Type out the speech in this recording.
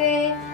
Namaste.